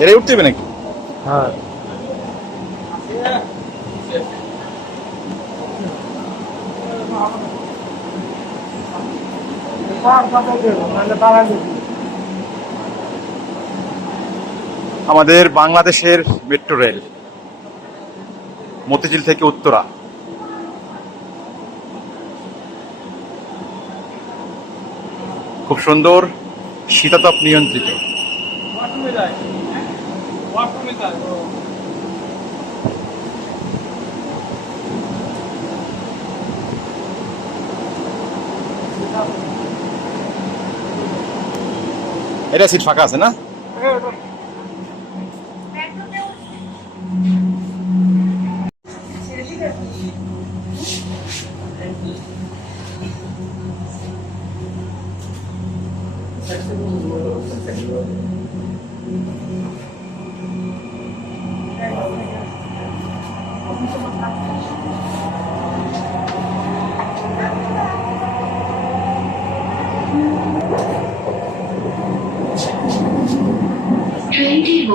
এরাই উঠতে হবে নাকি? হ্যাঁ। আমাদের বাংলাদেশের মেট্রো রেল মতিঝিল থেকে উত্তরা। খুব সুন্দর শীতাতপ নিয়ন্ত্রিত। Vai. Era é assim de casa, não? É, né?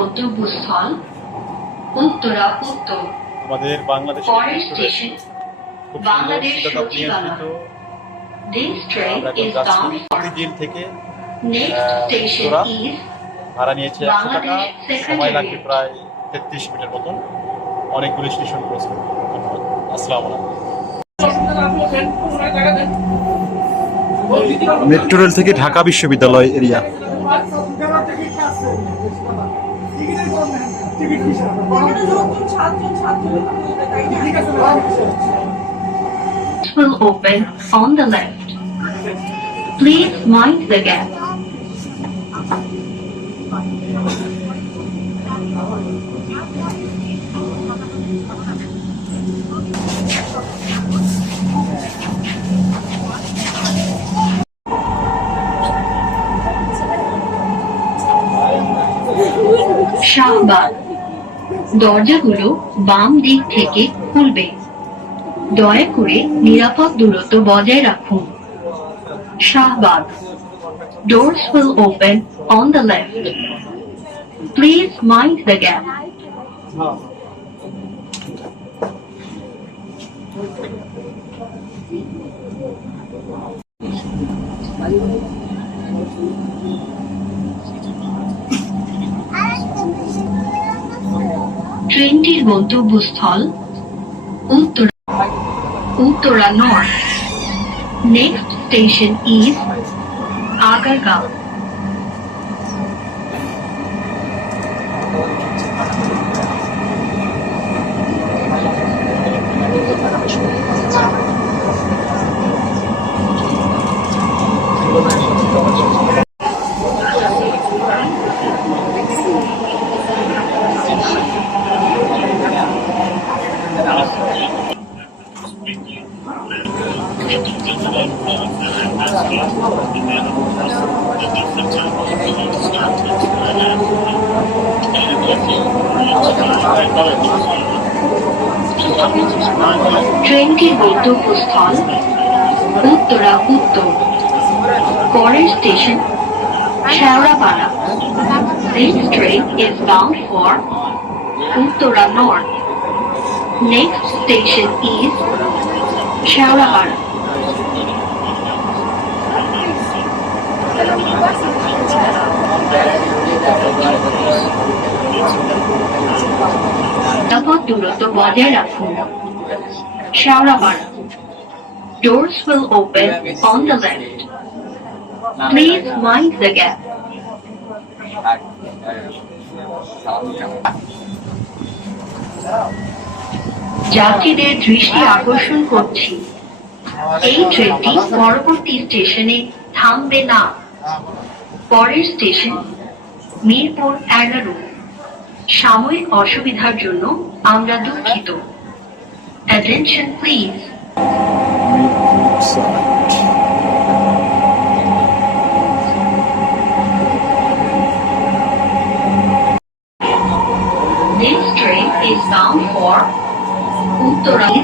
গন্তব্যস্থল উত্তরা উত্তর। আমাদের পরের স্টেশন বাংলাদেশ সচিবালয়। This train এখন is যাচ্ছি bound for থেকে next station is ভাড়া নিয়েছে একশো টাকা সময়। লাগবে প্রায় তেত্রিশ মিনিটের মতন। অনেকগুলি স্টেশন ক্রস ধন্যবাদ। আসসালামু আলাইকুম। মেট্রো রেল থেকে ঢাকা বিশ্ববিদ্যালয় area. will open on the left. Please mind the gap. Shahbag দরজাগুলো বাম দিক থেকে খুলবে দয়া করে নিরাপদ দূরত্ব বজায় রাখুন Shahbag Doors will open on the left. Please mind the gap. ট্রেনটির গন্তব্যস্থল Uttara Uttara north next station is Agargaon. ট্রেনটির গন্তব্যস্থল উত্তরা, উত্তর। পরের station Shewrapara This train is bound for Uttara North. Next station is Shewrapara নিরাপদ দূরত্ব বজায় রাখুন Shewrapara Doors will open on the left. Please mind the gap. যাত্রীদের দৃষ্টি আকর্ষণ করছি। এই ট্রেনটি পরবর্তী স্টেশনে থামবে না। পরের স্টেশন, মিরপুর এগারো। সাময়িক অসুবিধার জন্য আমরা দুঃখিত। This train is bound for Uttarais,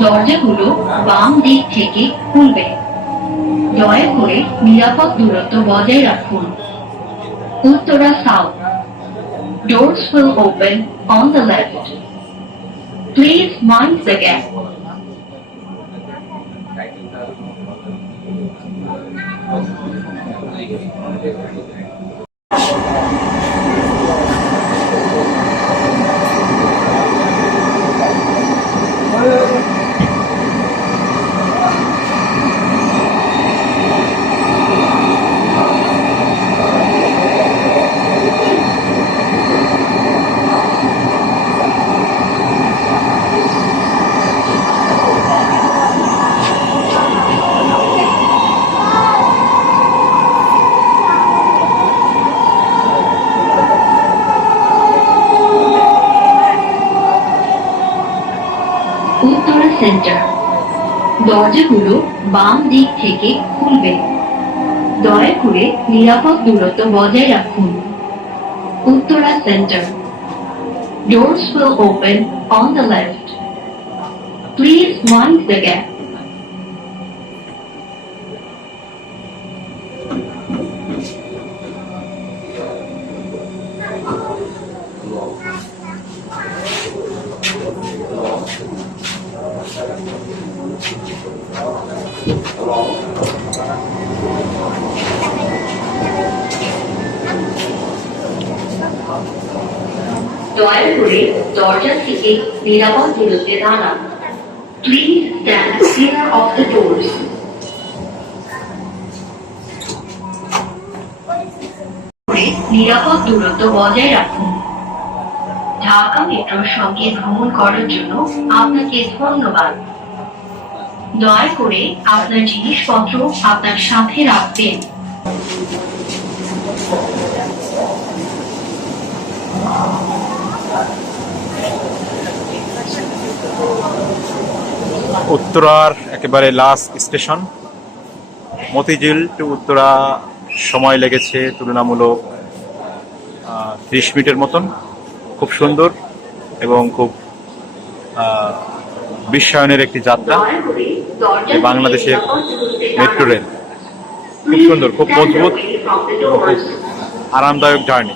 দরজাগুলো বাম দিক থেকে খুলবে দয়া করে নিরাপদ দূরত্ব বজায় রাখুন Uttara south Doors will open on the left. Please mind the gap. Uttara centre দরজাগুলো বাম দিক থেকে খুলবে দয়া করে নিরাপদ দূরত্ব বজায় রাখুন Uttara centre Doors will open on the left. Please mind the. দয়া করে দরজা থেকে নিরাপদ দূরত্বে দাঁড়ান। Please stand clear of the doors নিরাপদ দূরত্ব বজায় রাখুন। ঢাকা মেট্রোর সঙ্গে ভ্রমণ করার জন্য আপনাকে ধন্যবাদ। দয়া করে আপনার জিনিসপত্র আপনার সাথে রাখবেন। উত্তরার একেবারে last station Motijheel to Uttara, সময় লেগেছে তুলনামূলক ত্রিশ মিনিটের মতন। খুব সুন্দর এবং খুব বিশ্বায়নের একটি যাত্রা বাংলাদেশের মেট্রো রেল। খুব সুন্দর, খুব মজবুত এবং খুব আরামদায়ক জার্নি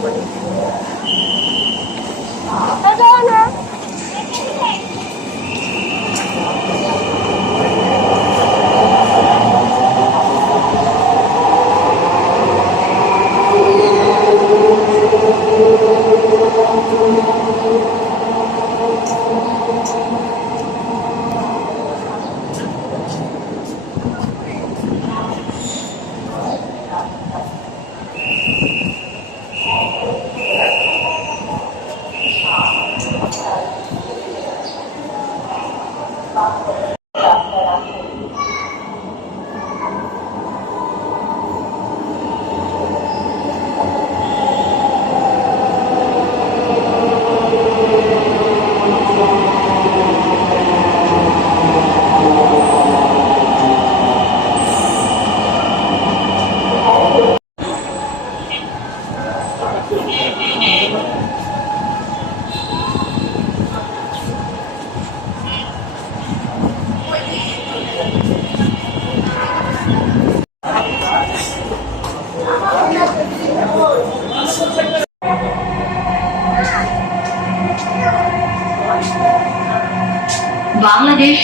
こに。行っても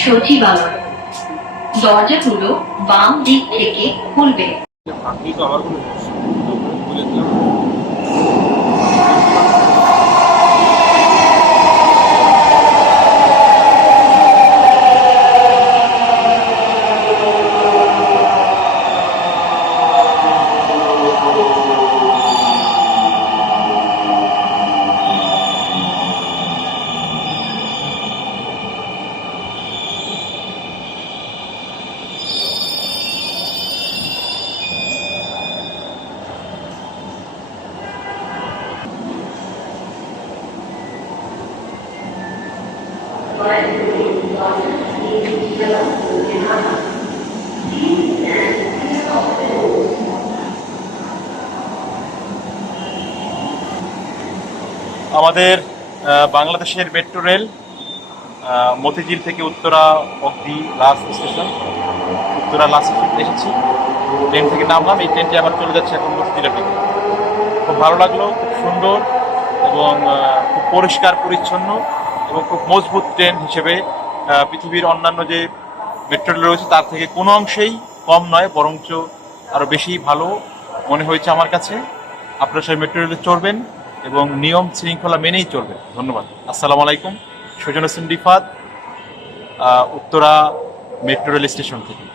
সচিবালয়। দরজাগুলো বাম দিক থেকে খুলবে। আপনি তো আমার কোনো আমাদের বাংলাদেশের মেট্রো রেল মতিঝিল থেকে উত্তরা অব্দি লাস্ট স্টেশন, উত্তরা লাস্ট স্টেশনে এসেছি। ট্রেন থেকে নামলাম, এই ট্রেনটি আবার চলে যাচ্ছে এখন মতিঝিলের দিকে। খুব ভালো লাগল, খুব সুন্দর এবং খুব পরিষ্কার, পরিচ্ছন্ন এবং খুব মজবুত ট্রেন হিসেবে পৃথিবীর অন্যান্য যে মেট্রো রেল রয়েছে তার থেকে কোনো অংশেই কম নয়, বরঞ্চ আরও বেশি ভালো মনে হয়েছে আমার কাছে। আপনারা সেই মেট্রো রেলে চড়বেন। এবং নিয়ম শৃঙ্খলা মেনেই চলবে। ধন্যবাদ। আসসালামু আলাইকুম। সুজন হোসেন ডিফাত উত্তরা মেট্রো রেল স্টেশন থেকে।